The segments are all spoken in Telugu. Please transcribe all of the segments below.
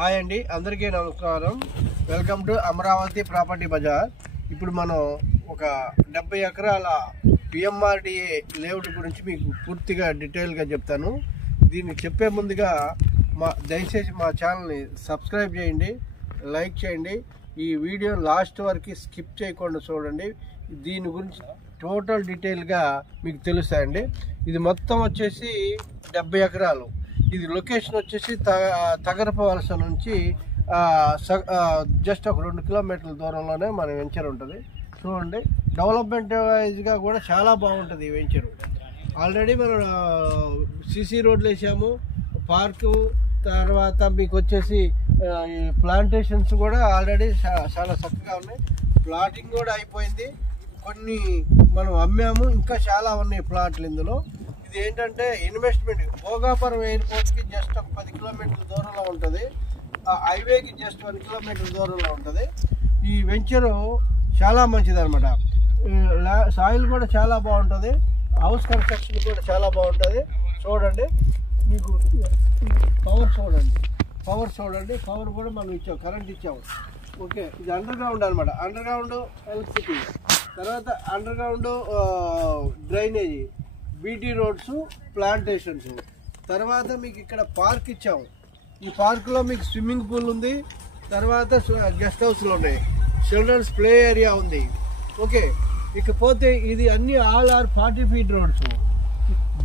హాయ్ అండి, అందరికీ నమస్కారం. Welcome to Amaravati property bazaar. ఇప్పుడు మనం ఒక 70 ఎకరాల పిఎంఆర్డిఏ లేఅవుట్ గురించి మీకు పూర్తిగా డీటెయిల్గా చెప్తాను. దీన్ని చెప్పే ముందుగా దయచేసి మా ఛానల్ని సబ్స్క్రైబ్ చేయండి, లైక్ చేయండి. ఈ వీడియో లాస్ట్ వరకు స్కిప్ చేయకుండా చూడండి. దీని గురించి టోటల్ డీటెయిల్గా మీకు తెలుస్తాయండి. ఇది మొత్తం వచ్చేసి 70 ఎకరాలు. ఇది లొకేషన్ వచ్చేసి తగరపవలస నుంచి జస్ట్ ఒక 2 కిలోమీటర్ల దూరంలోనే మన వెంచర్ ఉంటుంది. చూడండి, డెవలప్మెంట్ వైజ్గా కూడా చాలా బాగుంటుంది ఈ వెంచరు. ఆల్రెడీ మనం సిసి రోడ్లు వేసాము, పార్కు, తర్వాత మీకు వచ్చేసి ప్లాంటేషన్స్ కూడా ఆల్రెడీ చాలా చక్కగా ఉన్నాయి. ప్లాటింగ్ కూడా అయిపోయింది, కొన్ని మనం అమ్మాము, ఇంకా చాలా ఉన్నాయి ప్లాట్లు ఇందులో. ఇది ఏంటంటే ఇన్వెస్ట్మెంట్ భోగాపురం ఎయిర్పోర్ట్కి జస్ట్ ఒక 10 కిలోమీటర్ల దూరంలో ఉంటుంది. హైవేకి జస్ట్ 1 కిలోమీటర్ దూరంలో ఉంటుంది. ఈ వెంచరు చాలా మంచిది అనమాట. సాయిల్ కూడా చాలా బాగుంటుంది, హౌస్ కన్స్ట్రక్షన్ కూడా చాలా బాగుంటుంది. చూడండి, మీకు పవర్ చూడండి, పవర్ కూడా మనం ఇచ్చాము, కరెంట్ ఇచ్చాము. ఓకే, ఇది అండర్ గ్రౌండ్ అనమాట. అండర్ గ్రౌండ్ ఎలక్ట్రిసిటీ, తర్వాత under ground drainage, BT roads, plantations. తర్వాత మీకు ఇక్కడ పార్క్ ఇచ్చాము. ఈ పార్కులో మీకు స్విమ్మింగ్ పూల్ ఉంది, తర్వాత గెస్ట్ హౌస్లు ఉన్నాయి, చిల్డ్రన్స్ ప్లే ఏరియా ఉంది. ఓకే, ఇకపోతే ఇది అన్ని ఆల్ ఆర్ 40 ఫీట్ రోడ్స్.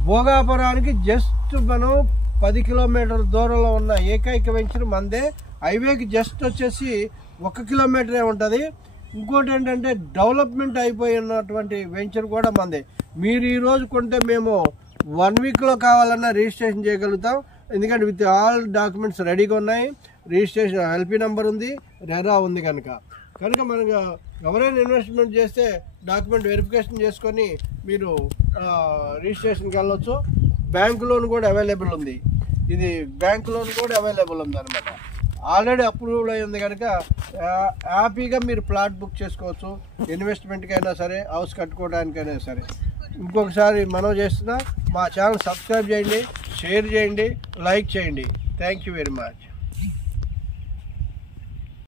భోగాపురానికి జస్ట్ మనం 10 కిలోమీటర్ల దూరంలో ఉన్న ఏకైక వెంచర్ మందే. హైవేకి జస్ట్ వచ్చేసి 1 కిలోమీటరే ఉంటుంది. ఇంకోటి ఏంటంటే డెవలప్మెంట్ అయిపోయినటువంటి వెంచర్ కూడా మందే. మీరు ఈరోజు కొంటే మేము 1 వీక్లో కావాలన్నా రిజిస్ట్రేషన్ చేయగలుగుతాం. ఎందుకంటే విత్ ఆల్ డాక్యుమెంట్స్ రెడీగా ఉన్నాయి. రిజిస్ట్రేషన్ ఎల్పి నెంబర్ ఉంది, రెరా ఉంది. కనుక మనకు ఎవరైనా ఇన్వెస్ట్మెంట్ చేస్తే డాక్యుమెంట్ వెరిఫికేషన్ చేసుకొని మీరు రిజిస్ట్రేషన్కి వెళ్ళొచ్చు. బ్యాంక్ లోన్ కూడా అవైలబుల్ ఉంది. ఇది బ్యాంక్ లోన్ కూడా అవైలబుల్ ఉంది అనమాట. ఆల్రెడీ అప్రూవ్డ్ అయింది కనుక హ్యాపీగా మీరు ప్లాట్ బుక్ చేసుకోవచ్చు. ఇన్వెస్ట్మెంట్కి అయినా సరే, హౌస్ కట్టుకోవడానికైనా సరే. ఇంకొకసారి మనం చేస్తున్నా, మా ఛానల్ సబ్స్క్రైబ్ చేయండి, షేర్ చేయండి, లైక్ చేయండి. Thank you very much.